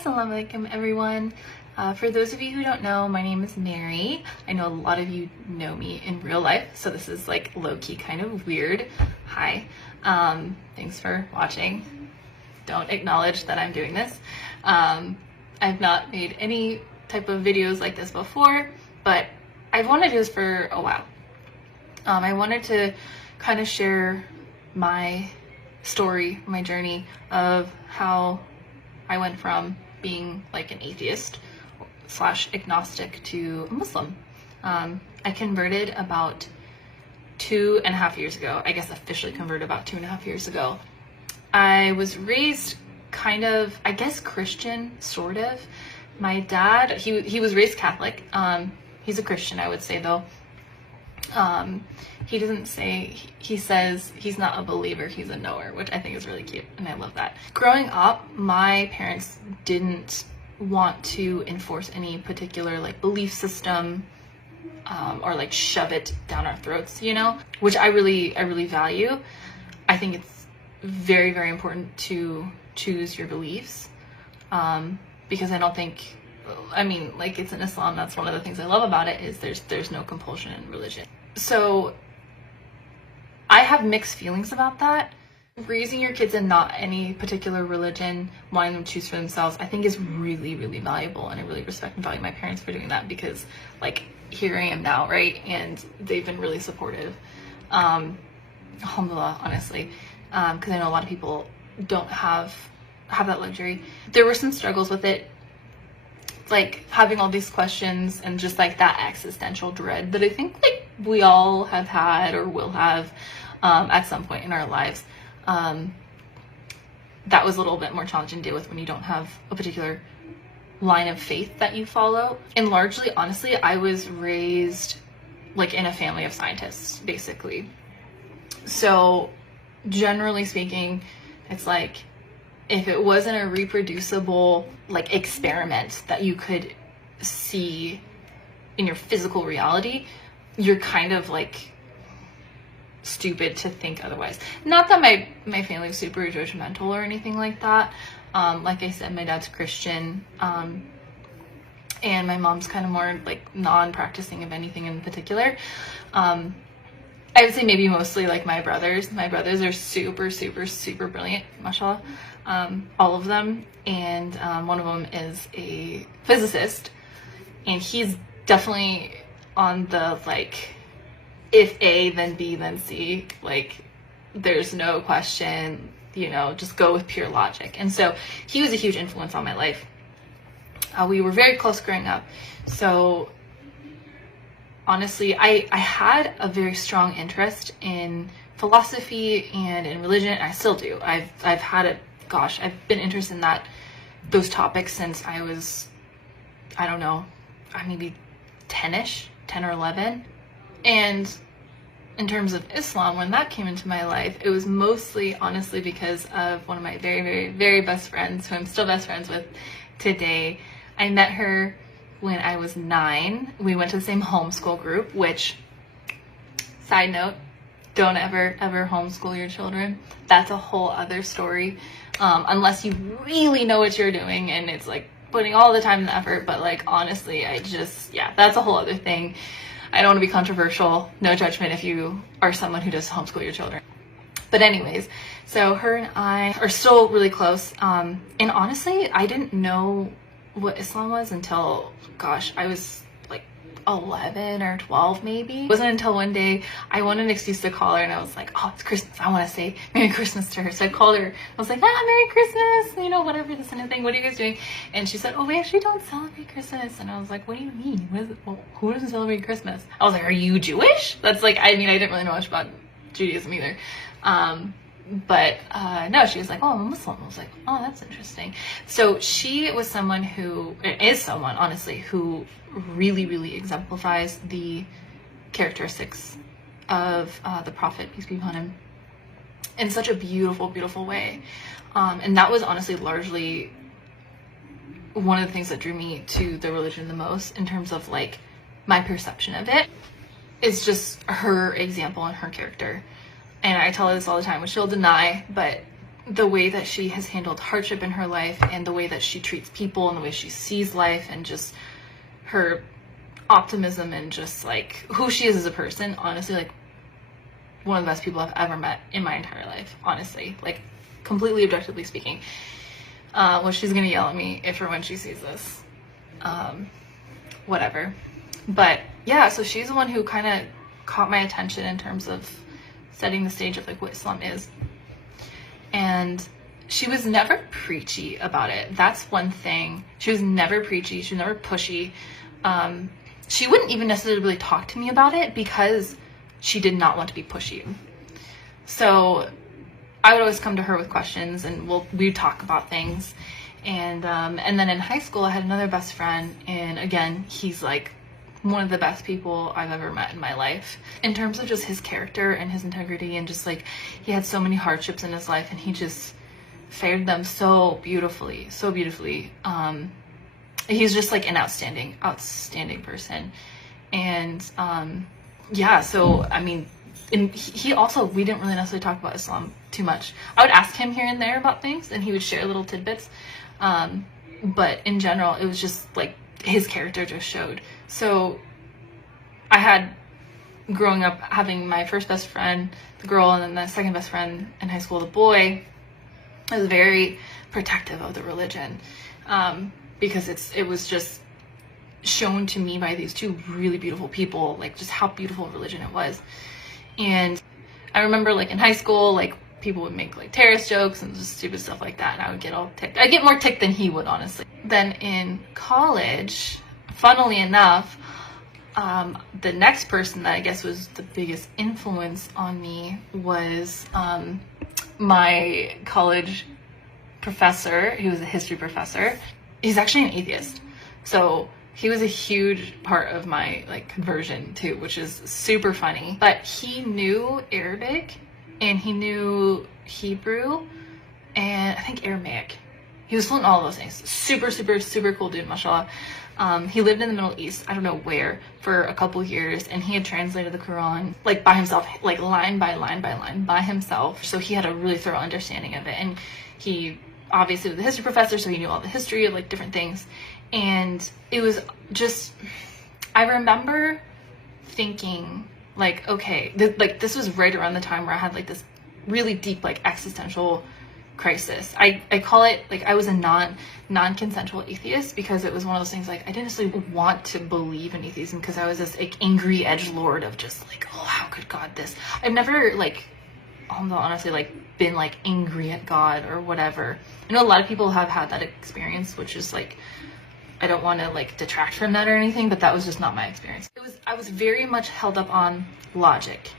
Assalamu alaikum everyone. For those of you who don't know, my name is Mary. I know a lot of you know me in real life, so this is like low-key kind of weird. Hi. Thanks for watching. Don't acknowledge that I'm doing this. I've not made any type of videos like this before, but I've wanted to do this for a while. I wanted to kind of share my story, my journey of how I went from being like an atheist / agnostic to a Muslim. I converted about 2.5 years ago. I guess officially converted about 2.5 years ago. I was raised kind of, I guess, Christian, sort of. My dad, he was raised Catholic. He's a Christian, I would say, though. He doesn't say, he says he's not a believer, he's a knower, which I think is really cute, and I love that. Growing up, my parents didn't want to enforce any particular like belief system or like shove it down our throats, you know, which I really value. I think it's very, very important to choose your beliefs, because I don't think, I mean, like, it's in Islam, that's one of the things I love about it, is there's no compulsion in religion. So I have mixed feelings about that. Raising your kids in not any particular religion, wanting them to choose for themselves, I think is really, really valuable, and I really respect and value my parents for doing that, because like, here I am now, right? And they've been really supportive. Alhamdulillah, honestly, because I know a lot of people don't have that luxury. There were some struggles with it, like having all these questions and just like that existential dread that I think like we all have had or will have at some point in our lives. That was a little bit more challenging to deal with when you don't have a particular line of faith that you follow. And largely, honestly, I was raised like in a family of scientists, basically. So generally speaking, it's like, if it wasn't a reproducible like experiment that you could see in your physical reality, you're kind of like stupid to think otherwise. Not that my family's super judgmental or anything like that. Like I said, my dad's Christian, and my mom's kind of more like non-practicing of anything in particular. I would say maybe mostly like my brothers. My brothers are super, super, super brilliant, mashallah. All of them. And one of them is a physicist, and he's definitely on the like, if A, then B, then C, like there's no question, you know, just go with pure logic. And so he was a huge influence on my life. We were very close growing up. So honestly, I had a very strong interest in philosophy and in religion. I still do. I've had a, gosh, I've been interested in those topics since I was, I don't know, maybe 10-ish, 10 or 11. And in terms of Islam, when that came into my life, it was mostly, honestly, because of one of my very, very, very best friends, who I'm still best friends with today. I met her when I was 9. We went to the same homeschool group, which, side note, don't ever homeschool your children. That's a whole other story. Unless you really know what you're doing and it's like putting all the time and effort. But like, honestly, yeah, that's a whole other thing. I don't want to be controversial. No judgment if you are someone who does homeschool your children. But anyways, so her and I are still really close. And honestly, I didn't know what Islam was until, gosh, I was like 11 or 12 maybe. It wasn't until one day I wanted an excuse to call her, and I was like, oh, it's Christmas, I want to say Merry Christmas to her. So I called her. I was like, Merry Christmas, you know, whatever, this kind of thing. What are you guys doing? And she said, oh, we actually don't celebrate Christmas. And I was like, what do you mean? Who doesn't celebrate Christmas? I was like, are you Jewish? That's like, I mean, I didn't really know much about Judaism either. But no, she was like, oh, I'm a Muslim. I was like, oh, that's interesting. So she was someone who is someone, honestly, who really, really exemplifies the characteristics of the Prophet, peace be upon him, in such a beautiful, beautiful way. And that was honestly largely one of the things that drew me to the religion the most, in terms of like my perception of it, is just her example and her character. And I tell her this all the time, which she'll deny, but the way that she has handled hardship in her life and the way that she treats people and the way she sees life and just her optimism and just like who she is as a person, honestly, like one of the best people I've ever met in my entire life, honestly, like completely objectively speaking. Well, she's gonna yell at me if or when she sees this, whatever. But yeah, so she's the one who kind of caught my attention in terms of setting the stage of like what Islam is. And she was never preachy about it. That's one thing. She was never preachy. She was never pushy. She wouldn't even necessarily really talk to me about it because she did not want to be pushy. So I would always come to her with questions and we'd talk about things. And then in high school, I had another best friend. And again, he's like one of the best people I've ever met in my life in terms of just his character and his integrity, and just like he had so many hardships in his life and he just fared them so beautifully. He's just like an outstanding person. And yeah, so I mean, he also, we didn't really necessarily talk about Islam too much. I would ask him here and there about things and he would share little tidbits, but in general it was just like his character just showed. So I had, growing up, having my first best friend, the girl, and then the second best friend in high school, the boy. I was very protective of the religion, because it was just shown to me by these two really beautiful people, like just how beautiful religion it was. And I remember like in high school, like people would make like terrorist jokes and just stupid stuff like that, and I would get all ticked. I get more ticked than he would, honestly. Then in college, funnily enough, the next person that I guess was the biggest influence on me was my college professor. He was a history professor. He's actually an atheist, so he was a huge part of my like conversion too, which is super funny. But he knew Arabic and he knew Hebrew and I think Aramaic. He was fluent in all of those things. Super cool dude, mashallah. He lived in the Middle East, I don't know where, for a couple years, and he had translated the Quran like by himself, like line by line by himself. So he had a really thorough understanding of it. And he obviously was a history professor, so he knew all the history of like different things. And it was just, I remember thinking like, okay, this was right around the time where I had like this really deep like existential crisis. I call it like I was a non-consensual atheist, because it was one of those things like I didn't necessarily want to believe in atheism because I was this like angry edgelord of just like, oh, how could God this? I've never like, honestly, like been like angry at God or whatever. I know a lot of people have had that experience, which is like, I don't want to like detract from that or anything, but that was just not my experience. I was very much held up on logic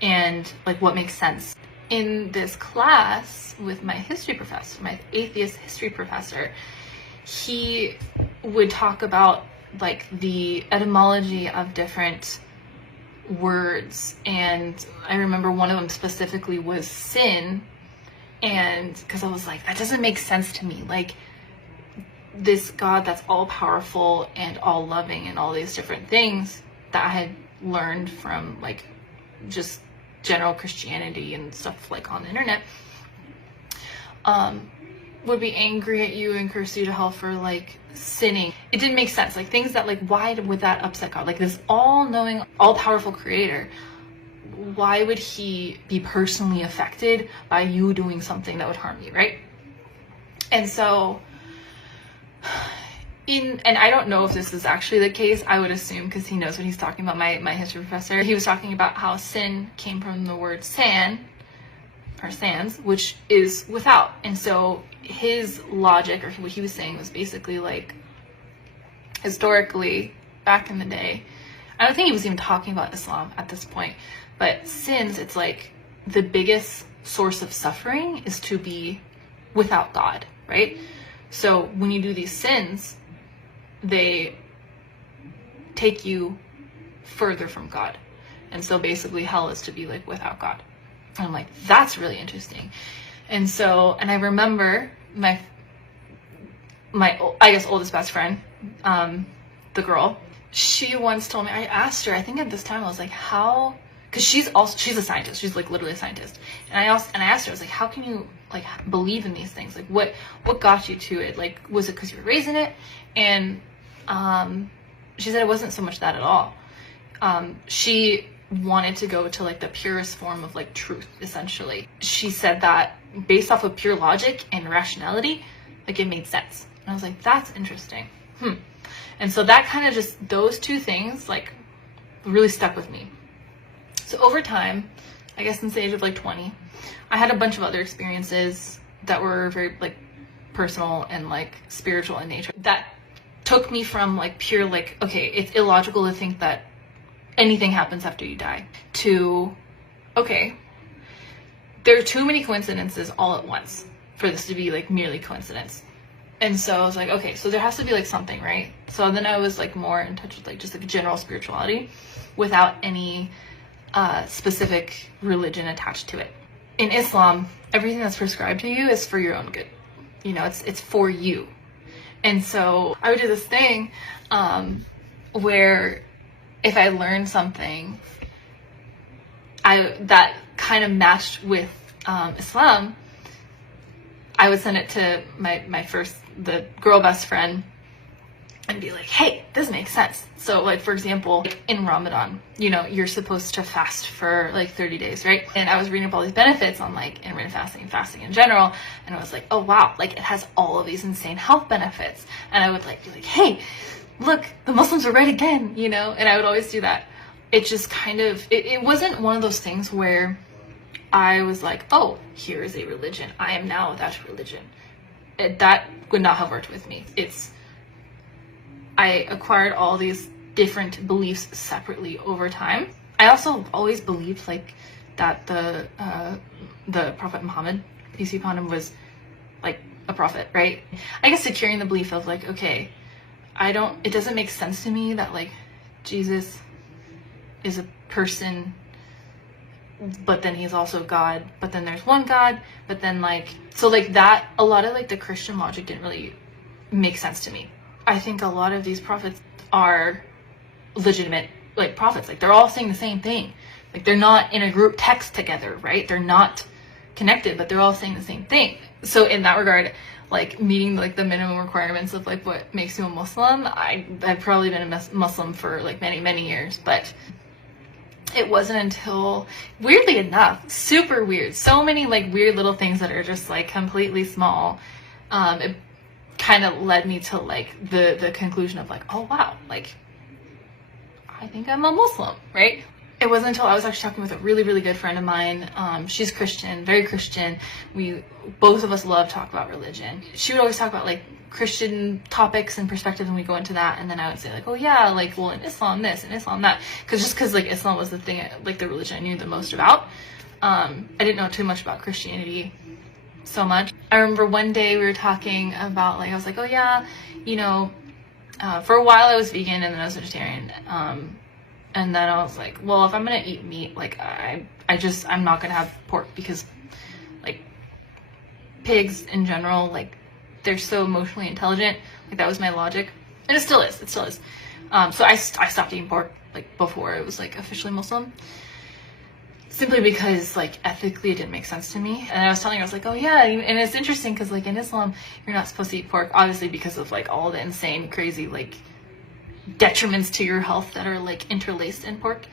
and like what makes sense. In this class with my history professor, my atheist history professor, he would talk about like the etymology of different words, and I remember one of them specifically was sin, and because I was like, that doesn't make sense to me, like this God that's all powerful and all loving and all these different things that I had learned from like just general Christianity and stuff like on the internet, would be angry at you and curse you to hell for like sinning. It didn't make sense. Like things that like, why would that upset God? Like this all-knowing, all-powerful creator, why would he be personally affected by you doing something that would harm you, right? And so and I don't know if this is actually the case, I would assume, because he knows what he's talking about, my history professor. He was talking about how sin came from the word san, or sans, which is without. And so his logic, or what he was saying, was basically like, historically, back in the day, I don't think he was even talking about Islam at this point, but sins, it's like the biggest source of suffering is to be without God, right? So when you do these sins, they take you further from God. And so basically hell is to be like without God. And I'm like, that's really interesting. And so, and I remember my I guess oldest best friend, the girl, she once told me, I asked her, I think at this time I was like, how because she's a scientist. She's like literally a scientist. And I asked her, I was like, how can you like believe in these things? Like what got you to it? Like, was it because you were raised in it? And she said it wasn't so much that at all. She wanted to go to like the purest form of like truth, essentially. She said that based off of pure logic and rationality, like it made sense. And I was like, that's interesting. And so that kind of just, those two things like really stuck with me. So over time, I guess since the age of like 20, I had a bunch of other experiences that were very like personal and like spiritual in nature that took me from like pure like, okay, it's illogical to think that anything happens after you die, to, okay, there are too many coincidences all at once for this to be like merely coincidence. And so I was like, okay, so there has to be like something, right? So then I was like more in touch with like just like general spirituality without any specific religion attached to it. In Islam, everything that's prescribed to you is for your own good. You know, it's for you. And so I would do this thing where if I learned something that kind of matched with Islam, I would send it to the girl best friend and be like, hey, this makes sense. So like, for example, in Ramadan, you know, you're supposed to fast for like 30 days, right? And I was reading up all these benefits on like intermittent fasting and fasting in general. And I was like, oh wow, like it has all of these insane health benefits. And I would like be like, hey, look, the Muslims are right again, you know? And I would always do that. It just kind of, it wasn't one of those things where I was like, oh, here is a religion. I am now that religion. That would not have worked with me. I acquired all these different beliefs separately over time. I also always believed like that the Prophet Muhammad, peace be upon him, was like a prophet, right? I guess securing the belief of like, okay, it doesn't make sense to me that like Jesus is a person, but then he's also God, but then there's one God, but then like, so like that, a lot of like the Christian logic didn't really make sense to me. I think a lot of these prophets are legitimate like prophets. Like they're all saying the same thing. Like they're not in a group text together, right? They're not connected, but they're all saying the same thing. So in that regard, like meeting like the minimum requirements of like what makes you a Muslim, I've probably been a Muslim for like many, many years, but it wasn't until, weirdly enough, super weird, so many like weird little things that are just like completely small, it kind of led me to like the conclusion of like, oh wow, like I think I'm a Muslim, right? It wasn't until I was actually talking with a really, really good friend of mine. She's Christian, very Christian. Both of us love to talk about religion. She would always talk about like Christian topics and perspectives, and we go into that. And then I would say like, oh yeah, like, well, in Islam this and Islam that. Because like Islam was the thing, like the religion I knew the most about. I didn't know too much about Christianity so much. I remember one day we were talking about like, I was like, oh yeah, you know, for a while I was vegan and then I was vegetarian. And then I was like, well, if I'm gonna eat meat, like I'm not gonna have pork, because like pigs in general, like they're so emotionally intelligent. Like that was my logic, and it still is. So I stopped eating pork like before it was like officially Muslim, simply because like ethically it didn't make sense to me. And I was telling her, I was like, oh yeah, and it's interesting because like in Islam you're not supposed to eat pork, obviously because of like all the insane, crazy like detriments to your health that are like interlaced in pork.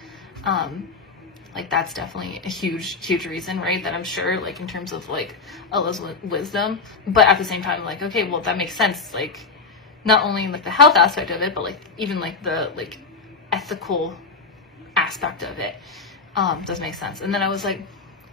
Like that's definitely a huge reason, right? That I'm sure like in terms of like Allah's wisdom, but at the same time like, okay, well that makes sense, like not only like the health aspect of it, but like even like the like ethical aspect of it does make sense. And then I was like,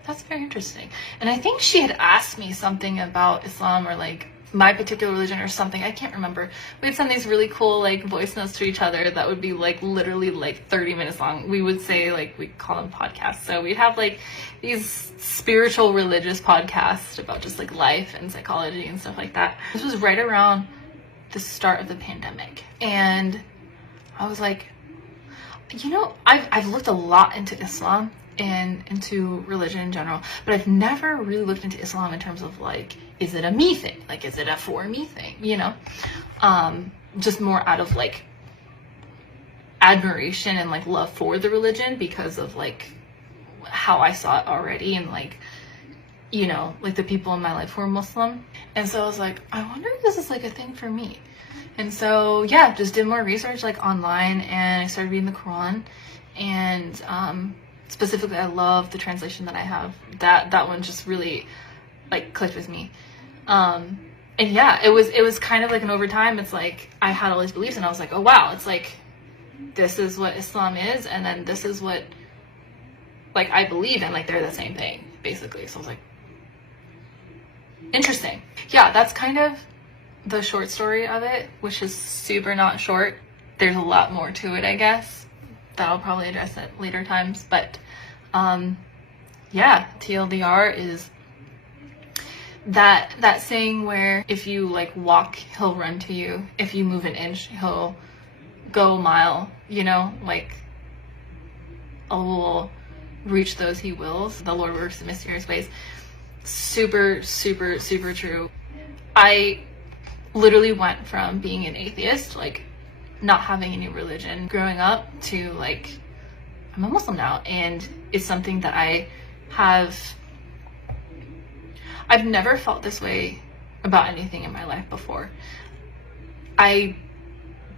that's very interesting. And I think she had asked me something about Islam or like my particular religion or something, I can't remember. We'd send these really cool like voice notes to each other that would be like literally like 30 minutes long. We would say like, we call them podcasts, so we'd have like these spiritual religious podcasts about just like life and psychology and stuff like that. This was right around the start of the pandemic, and I was like, you know, I've looked a lot into Islam and into religion in general, but I've never really looked into Islam in terms of like, is it a me thing? Like, is it a for me thing? You know, just more out of like admiration and like love for the religion because of like how I saw it already, and like, you know, like the people in my life who are Muslim. And so I was like, I wonder if this is like a thing for me. And so yeah, just did more research like online, and I started reading the Quran. And specifically, I love the translation that I have. That one just really like clicked with me. And yeah, it was kind of like an overtime. It's like I had all these beliefs, and I was like, oh wow, it's like this is what Islam is, and then this is what like I believe in. Like they're the same thing basically. So I was like, interesting. Yeah, that's kind of the short story of it, which is super not short. There's a lot more to it, I guess, that I'll probably address at later times. But yeah, TLDR is that saying where if you like walk, he'll run to you. If you move an inch, he'll go a mile, you know, like Allah will reach those he wills. The Lord works in mysterious ways. Super, super, super true. I literally went from being an atheist, like not having any religion growing up, to like I'm a Muslim now, and it's something that I've never felt this way about anything in my life before. I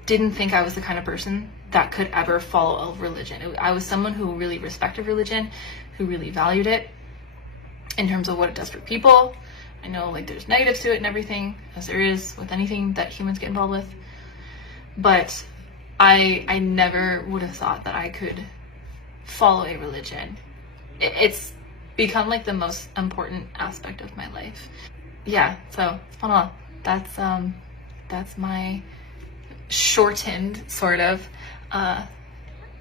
didn't think I was the kind of person that could ever follow a religion. I was someone who really respected religion, who really valued it in terms of what it does for people. I know like there's negatives to it and everything, as there is with anything that humans get involved with. But I never would have thought that I could follow a religion. It's become like the most important aspect of my life. Yeah, so subhanAllah, that's my shortened sort of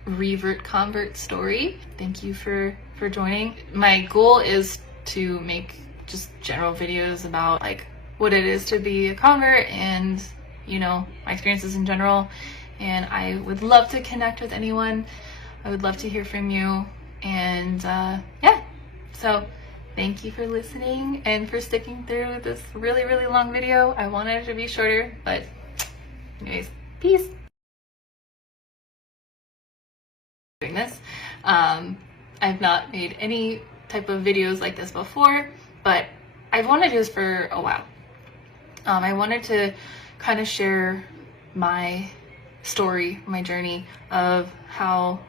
revert convert story. Thank you for joining. My goal is to make just general videos about like what it is to be a convert, and you know, my experiences in general. And I would love to connect with anyone. I would love to hear from you. And yeah, so thank you for listening and for sticking through this really, really long video. I wanted it to be shorter, but anyways, peace. Doing this. I've not made any type of videos like this before, but I've wanted to do this for a while. I wanted to kind of share my story, my journey of how